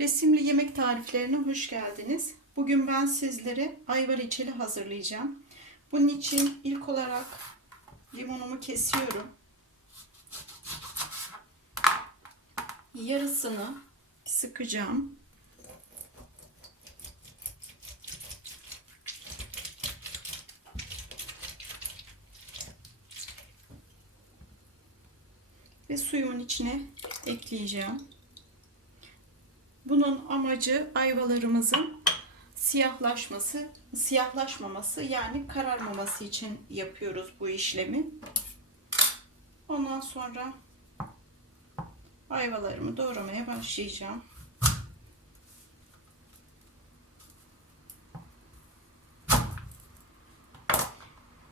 Resimli yemek tariflerine hoş geldiniz. Bugün ben sizlere ayva reçeli hazırlayacağım. Bunun için ilk olarak limonumu kesiyorum. Yarısını sıkacağım. Ve suyumun içine ekleyeceğim. Bunun amacı ayvalarımızın siyahlaşması, siyahlaşmaması yani kararmaması için yapıyoruz bu işlemi. Ondan sonra ayvalarımı doğramaya başlayacağım.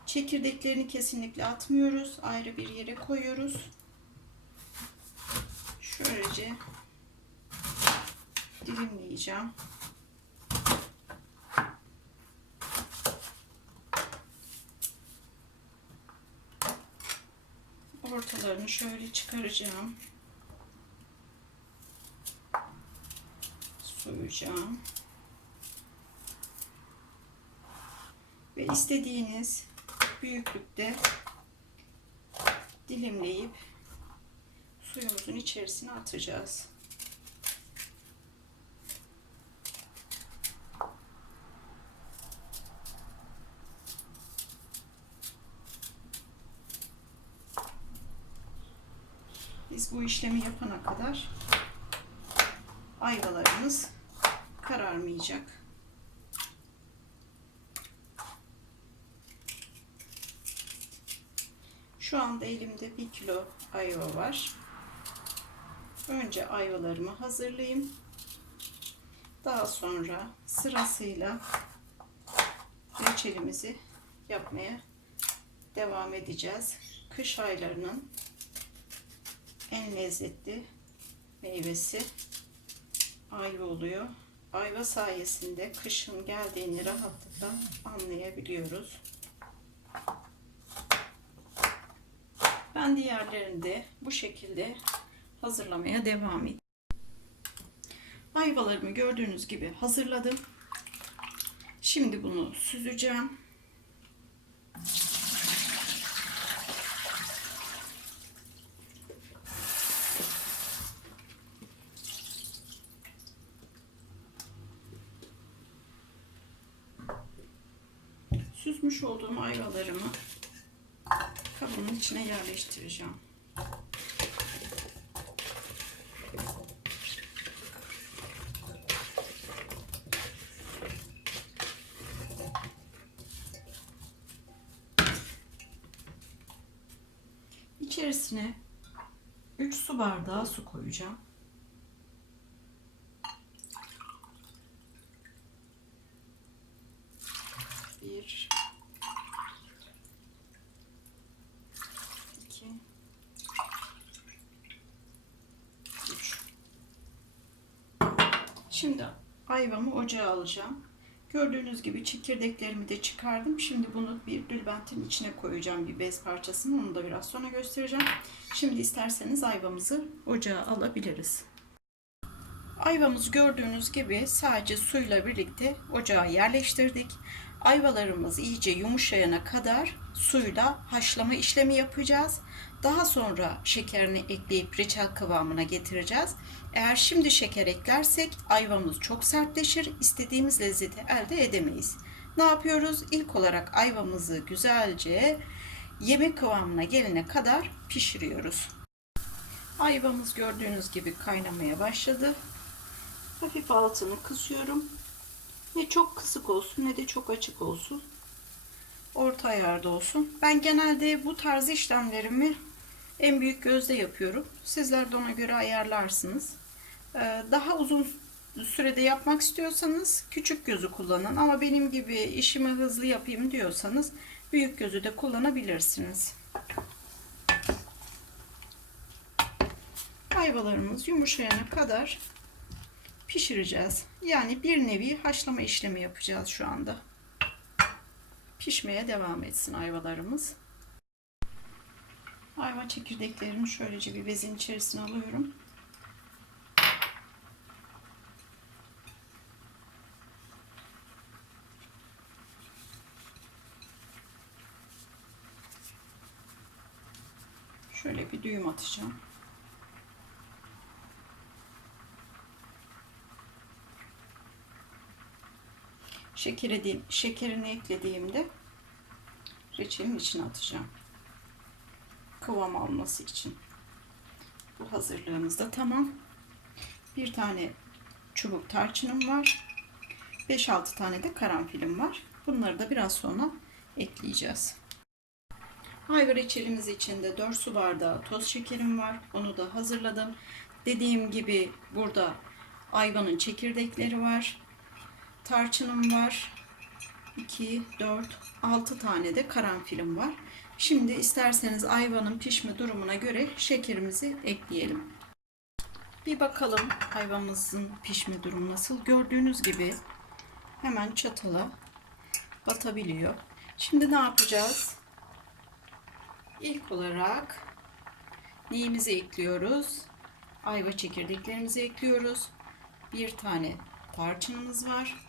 Çekirdeklerini kesinlikle atmıyoruz. Ayrı bir yere koyuyoruz. Şöylece dilimleyeceğim. Ortalarını şöyle çıkaracağım. Soyacağım. Ve istediğiniz büyüklükte dilimleyip suyumuzun içerisine atacağız. Biz bu işlemi yapana kadar ayvalarımız kararmayacak. Şu anda elimde bir kilo ayva var. Önce ayvalarımı hazırlayayım. Daha sonra sırasıyla reçelimizi yapmaya devam edeceğiz. Kış aylarının en lezzetli meyvesi ayva oluyor. Ayva sayesinde kışın geldiğini rahatlıkla anlayabiliyoruz. Ben diğerlerini de bu şekilde hazırlamaya devam edeyim. Ayvalarımı gördüğünüz gibi hazırladım. Şimdi bunu süzeceğim. Olduğum ayvalarımı kabımın içine yerleştireceğim. İçerisine 3 su bardağı su koyacağım. Şimdi ayvamı ocağa alacağım. Gördüğünüz gibi çekirdeklerimi de çıkardım. Şimdi bunu bir dülbentin içine koyacağım bir bez parçasını. Onu da biraz sonra göstereceğim. Şimdi isterseniz ayvamızı ocağa alabiliriz. Ayvamızı gördüğünüz gibi sadece suyla birlikte ocağa yerleştirdik. Ayvalarımız iyice yumuşayana kadar suyla haşlama işlemi yapacağız. Daha sonra şekerini ekleyip reçel kıvamına getireceğiz. Eğer şimdi şeker eklersek ayvamız çok sertleşir. istediğimiz lezzeti elde edemeyiz. Ne yapıyoruz? İlk olarak ayvamızı güzelce yemek kıvamına gelene kadar pişiriyoruz. Ayvamız gördüğünüz gibi kaynamaya başladı. Hafif altını kısıyorum. Ne çok kısık olsun ne de çok açık olsun. Orta ayarda olsun. Ben genelde bu tarz işlemlerimi en büyük gözde yapıyorum. Sizler de ona göre ayarlarsınız. Ee, Daha uzun sürede yapmak istiyorsanız küçük gözü kullanın. Ama benim gibi işimi hızlı yapayım diyorsanız büyük gözü de kullanabilirsiniz. Ayvalarımız yumuşayana kadar pişireceğiz. Yani bir nevi haşlama işlemi yapacağız şu anda. Pişmeye devam etsin ayvalarımız. Ayva çekirdeklerimi şöylece bir bezin içerisine alıyorum. Şöyle bir düğüm atacağım. Şekeri, şekerini eklediğimde reçelin içine atacağım. Kıvam alması için. Bu hazırlığımız da tamam. Bir tane çubuk tarçınım var. 5-6 tane de karanfilim var. Bunları da biraz sonra ekleyeceğiz. Ayva reçelimiz için de 4 su bardağı toz şekerim var. Onu da hazırladım. Dediğim gibi burada ayvanın çekirdekleri var. Tarçınım var. 2, 4, 6 tane de karanfilim var. Şimdi isterseniz ayvanın pişme durumuna göre şekerimizi ekleyelim. Bir bakalım ayvamızın pişme durumu nasıl. Gördüğünüz gibi hemen çatala batabiliyor. Şimdi ne yapacağız? İlk olarak neyimizi ekliyoruz? Ayva çekirdeklerimizi ekliyoruz. Bir tane tarçınımız var.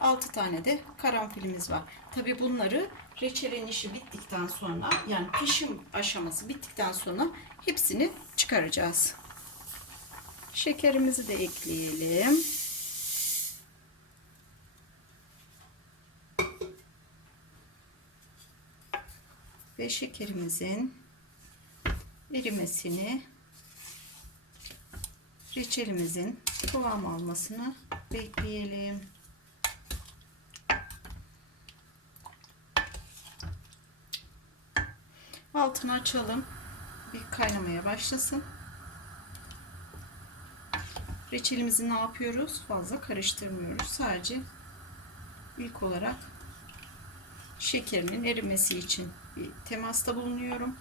6 tane de karanfilimiz var. Tabi bunları reçelin işi bittikten sonra yani pişim aşaması bittikten sonra hepsini çıkaracağız. Şekerimizi de ekleyelim. Ve şekerimizin erimesini reçelimizin kıvam almasını bekleyelim. Altını açalım. Bir kaynamaya başlasın. Reçelimizi ne yapıyoruz? Fazla karıştırmıyoruz. Sadece ilk olarak şekerinin erimesi için bir temasta bulunuyorum.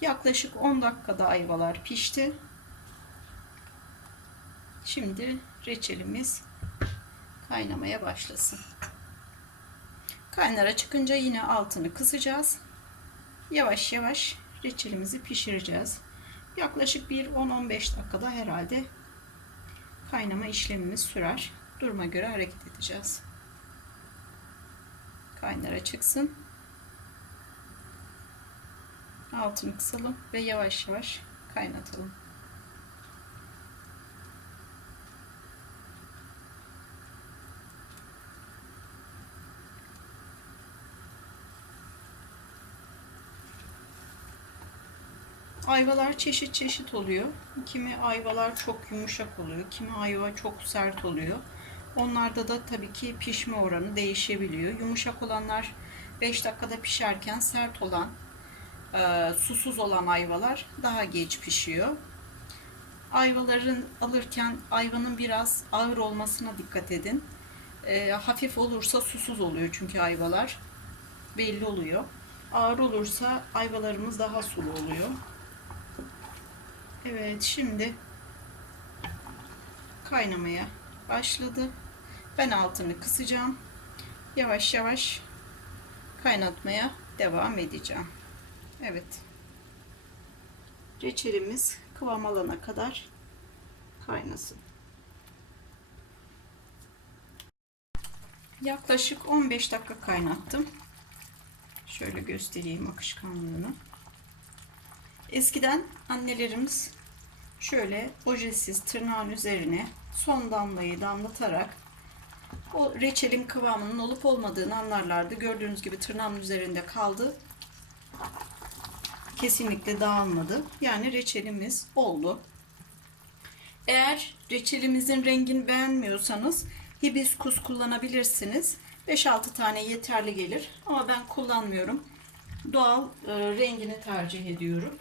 Yaklaşık 10 dakikada ayvalar pişti. Şimdi reçelimiz kaynamaya başlasın. Kaynara çıkınca yine altını kısacağız. Yavaş yavaş reçelimizi pişireceğiz. Yaklaşık bir 10-15 dakikada herhalde kaynama işlemimiz sürer. Duruma göre hareket edeceğiz. Kaynara çıksın. Altını kısalım ve yavaş yavaş kaynatalım. Ayvalar çeşit çeşit oluyor. Kimi ayvalar çok yumuşak oluyor, kimi ayva çok sert oluyor. Onlarda da tabii ki pişme oranı değişebiliyor. Yumuşak olanlar 5 dakikada pişerken sert olan, e, susuz olan ayvalar daha geç pişiyor. Ayvaların alırken ayvanın biraz ağır olmasına dikkat edin. E, hafif olursa susuz oluyor çünkü ayvalar belli oluyor. Ağır olursa ayvalarımız daha sulu oluyor. Evet şimdi kaynamaya başladı. Ben altını kısacağım. Yavaş yavaş kaynatmaya devam edeceğim. Evet. Reçelimiz kıvam alana kadar kaynasın. Yaklaşık 15 dakika kaynattım. Şöyle göstereyim akışkanlığını. Eskiden annelerimiz şöyle ojesiz tırnağın üzerine son damlayı damlatarak o reçelin kıvamının olup olmadığını anlarlardı. Gördüğünüz gibi tırnağın üzerinde kaldı. Kesinlikle dağılmadı. Yani reçelimiz oldu. Eğer reçelimizin rengini beğenmiyorsanız hibiskus kullanabilirsiniz. 5-6 tane yeterli gelir. Ama ben kullanmıyorum. Doğal e, rengini tercih ediyorum.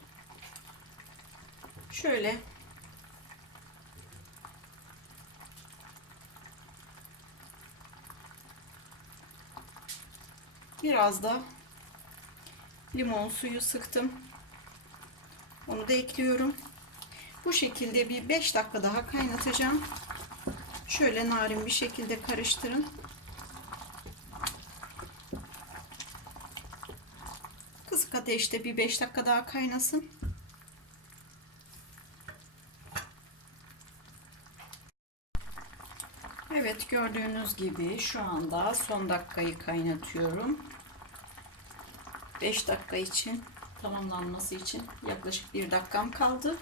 Şöyle biraz da limon suyu sıktım. Onu da ekliyorum. Bu şekilde bir 5 dakika daha kaynatacağım. Şöyle narin bir şekilde karıştırın. Kısık ateşte bir 5 dakika daha kaynasın. Evet gördüğünüz gibi şu anda son dakikayı kaynatıyorum. 5 dakika için tamamlanması için yaklaşık 1 dakikam kaldı.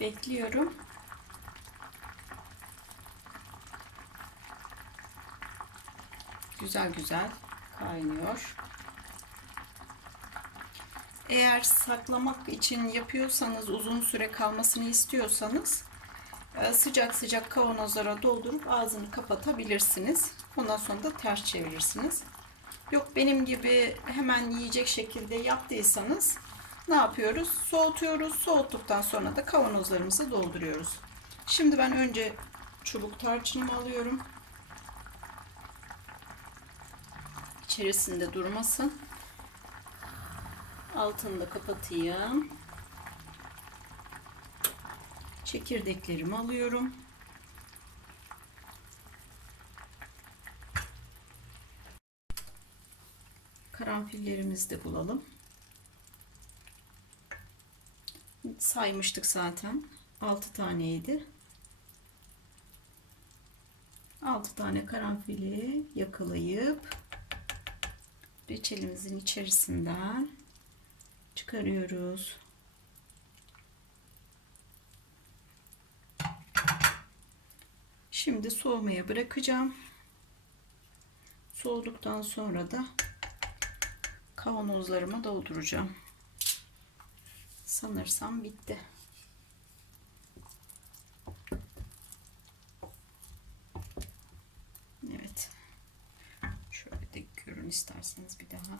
Bekliyorum. Güzel güzel kaynıyor. Eğer saklamak için yapıyorsanız uzun süre kalmasını istiyorsanız sıcak sıcak kavanozlara doldurup ağzını kapatabilirsiniz. Ondan sonra da ters çevirirsiniz. Yok benim gibi hemen yiyecek şekilde yaptıysanız ne yapıyoruz? Soğutuyoruz. Soğuttuktan sonra da kavanozlarımızı dolduruyoruz. Şimdi ben önce çubuk tarçınımı alıyorum. İçerisinde durmasın. Altını da kapatayım. Çekirdeklerimi alıyorum. Karanfillerimizi de bulalım. Saymıştık zaten. 6 taneydi. 6 tane karanfili yakalayıp reçelimizin içerisinden çıkarıyoruz. Şimdi soğumaya bırakacağım. Soğuduktan sonra da kavanozlarıma dolduracağım. Sanırsam bitti. Evet. Şöyle de görün isterseniz bir daha.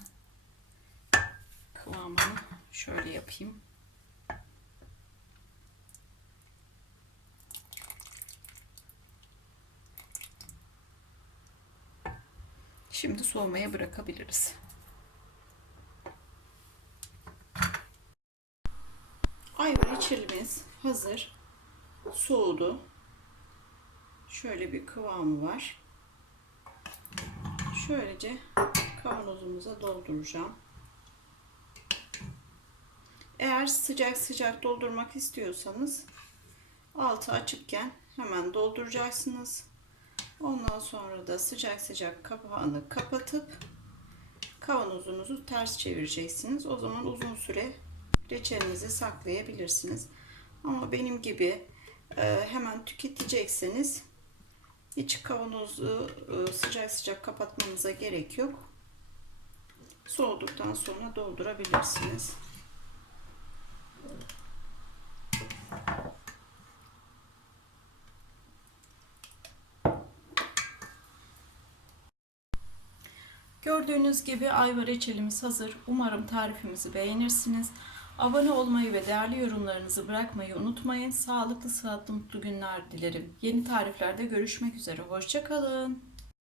Kıvamını şöyle yapayım. Şimdi soğumaya bırakabiliriz. Ayva reçelimiz hazır. Soğudu. Şöyle bir kıvamı var. Şöylece kavanozumuza dolduracağım. Eğer sıcak sıcak doldurmak istiyorsanız altı açıkken hemen dolduracaksınız. Ondan sonra da sıcak sıcak kapağını kapatıp kavanozunuzu ters çevireceksiniz. O zaman uzun süre reçelinizi saklayabilirsiniz. Ama benim gibi e, hemen tüketecekseniz hiç kavanozu e, sıcak sıcak kapatmanıza gerek yok. Soğuduktan sonra doldurabilirsiniz. Gördüğünüz gibi ayva reçelimiz hazır. Umarım tarifimizi beğenirsiniz. Abone olmayı ve değerli yorumlarınızı bırakmayı unutmayın. Sağlıklı, sıhhatli, mutlu günler dilerim. Yeni tariflerde görüşmek üzere. Hoşçakalın.